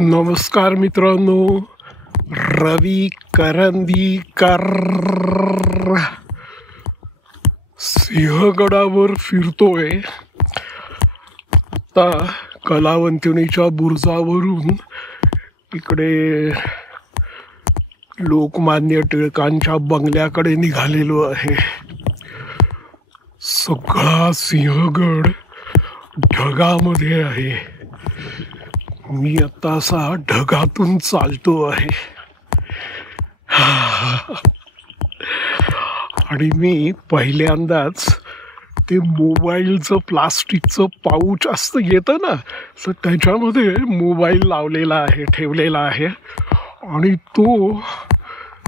नमस्कार मित्रांनो, रवी करंदीकर सिंहगडावर फिरतोय. आता कलावंतिनीच्या बुरुजावरून इकडे लोकमान्य टिळकांच्या बंगल्याकडे निघालेलो आहे. सगळा सिंहगड ढगामध्ये आहे. मी आता असा ढगातून चालतो आहे आणि मी पहिल्यांदाच ते मोबाईलचं प्लास्टिकचं पाऊच असतं येतं ना, तर त्याच्यामध्ये मोबाईल लावलेला आहे, ठेवलेला आहे आणि तो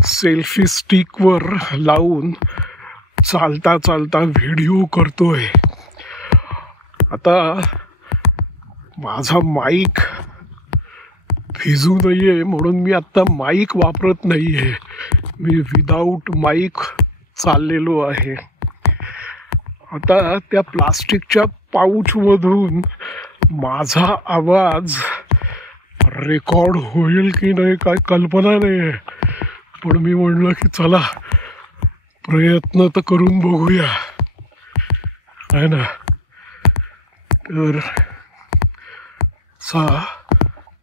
सेल्फी स्टिकवर लावून चालता चालता व्हिडिओ करतोय. आता माझा माईक भिजू नये म्हणून मी आत्ता माईक वापरत नाही आहे. मी विदाऊट माईक चाललेलो आहे. आता त्या प्लास्टिकच्या पाऊचमधून माझा आवाज रेकॉर्ड होईल की नाही काय कल्पना नाही आहे, पण मी म्हणलं की चला प्रयत्न तर करून बघूया, आहे ना. तर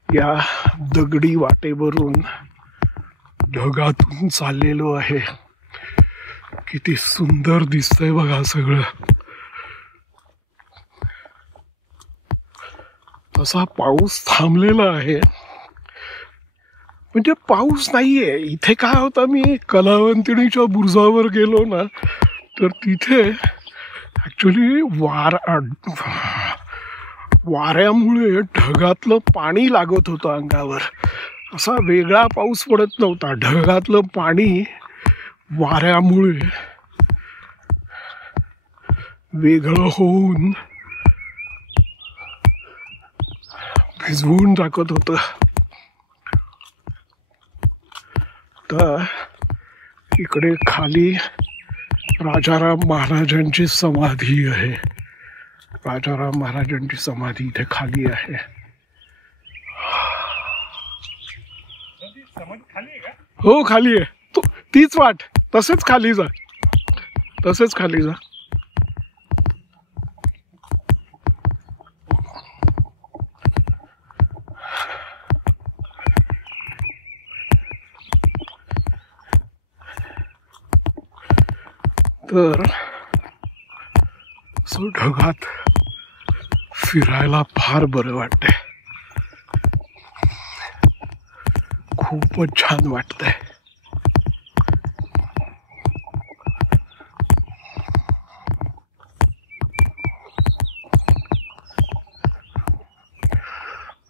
या दगडी वाटेवरून ढगातून चाललेलो आहे. किती सुंदर दिसतंय बघा सगळं. तसा पाऊस थांबलेला आहे, म्हणजे पाऊस नाहीये इथे. काय होता, मी कलावंतिनीच्या बुरुजावर गेलो ना, तर तिथे ऍक्च्युली वाऱ्यामुळे ढगातलं पाणी लागत होतं अंगावर. असा वेगळा पाऊस पडत नव्हता. ढगातलं पाणी वाऱ्यामुळे वेगळं होऊन भिजवून टाकत होतं. तर इकडे खाली राजाराम महाराजांची समाधी आहे. राजाराम महाराजांची समाधी इथे खाली आहे. हो, खाली आहे. तो तीच वाट, तसेच खाली जा, तसेच खाली जा. तर ढगात फिरायला फार बरं वाटतंय. खूपच छान वाटतंय.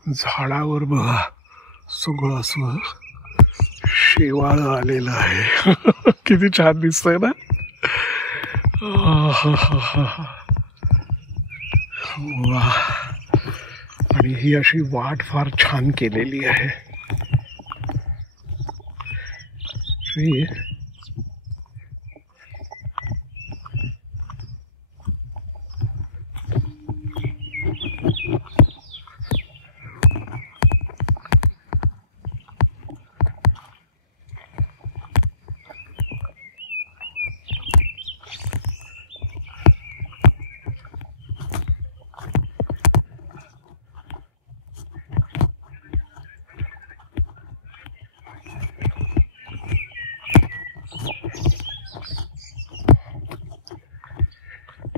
झाडावर बघा सगळं असं शेवाळ आलेलं आहे. किती छान दिसतंय ना. वा. आणि ही अशी वाट फार छान केलेली आहे.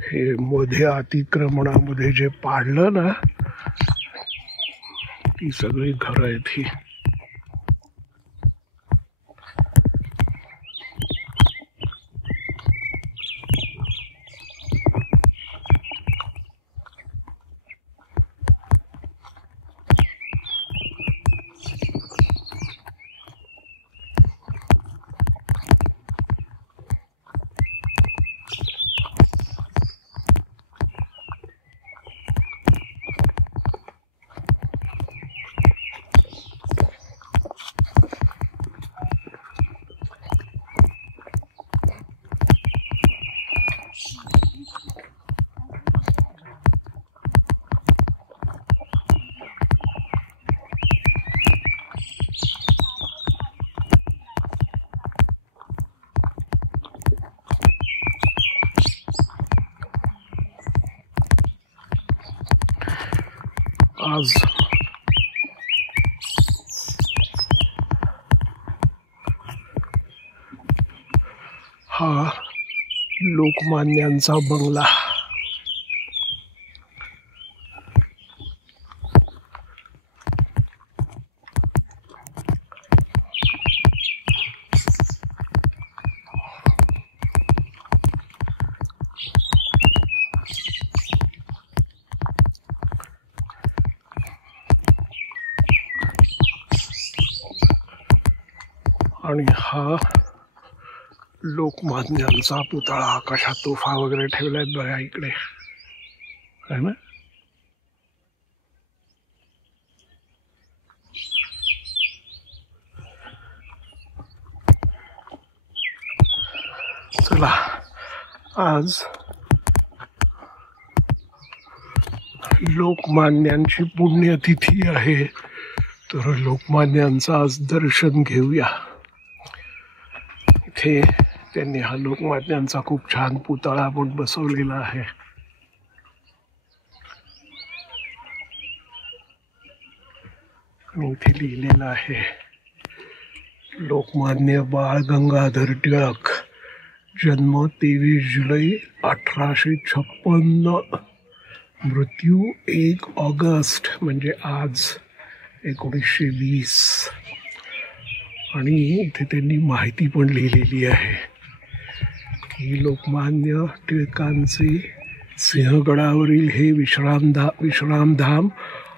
हे मध्ये अतिक्रमणामध्ये जे पाडलं ना, ती सगळी घरं आहेत ही. आज हा लोकमान्यांचा बंगला. आणि हा लोकमान्यांचा पुतळा. आकाशात तोफा वगैरे ठेवल्यात बघा इकडे, है ना. चला, आज लोकमान्यांची पुण्यतिथी आहे, तर लोकमान्यांचं आज दर्शन घेऊया. इथे त्यांनी हा लोकमान्यांचा खूप छान पुतळा पण बसवलेला आहे. आणि इथे लिहिलेलं आहे, लोकमान्य बाळ गंगाधर टिळक, जन्म 23 जुलै 1856, मृत्यू 1 ऑगस्ट म्हणजे आज 1920. आणि इथे त्यांनी माहिती पण लिहिलेली आहे की लोकमान्य टिळकांचे सिंहगडावरील हे विश्रामधाम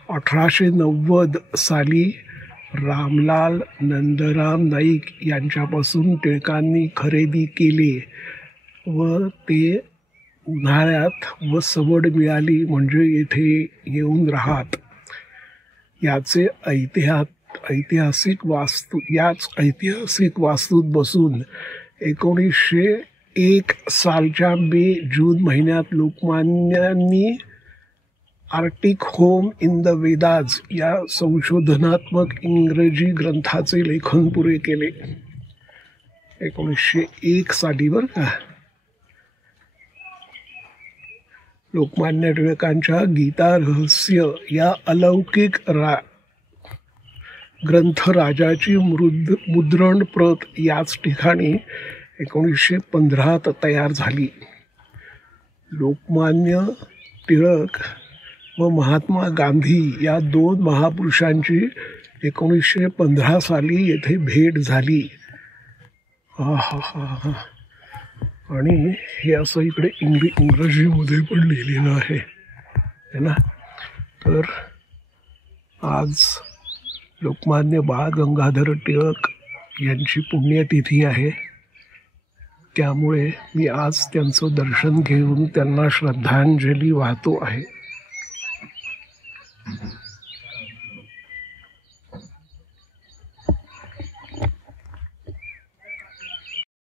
1890 साली रामलाल नंदराम नाईक यांच्यापासून टिळकांनी खरेदी केले व ते उन्हाळ्यात व सवड मिळाली म्हणजे येथे येऊन राहत. याच ऐतिहासिक वास्तूत बसून 1901 सालच्या जून महिन्यात लोकमान्यांनी Arctic home in the Vedas या संशोधनात्मक इंग्रजी ग्रंथाचे लेखन पुरे केले. 1901 साली बरं का. लोकमान्य टिळकांच्या गीता रहस्य या अलौकिक ग्रंथराजाची मुद्रण प्रत याच ठिकाणी 1915 तयार झाली. लोकमान्य टिळक व महात्मा गांधी या दोन महापुरुषांची 1915 साली येथे भेट झाली. आणि हे असं इकडे इंग्रजीमध्ये पण लिहिलेलं आहे, है ना. तर आज लोकमान्य बाळ गंगाधर टिळक यांची पुण्यतिथी आहे, त्यामुळे मी आज त्यांचं दर्शन घेऊन त्यांना श्रद्धांजली वाहतो आहे.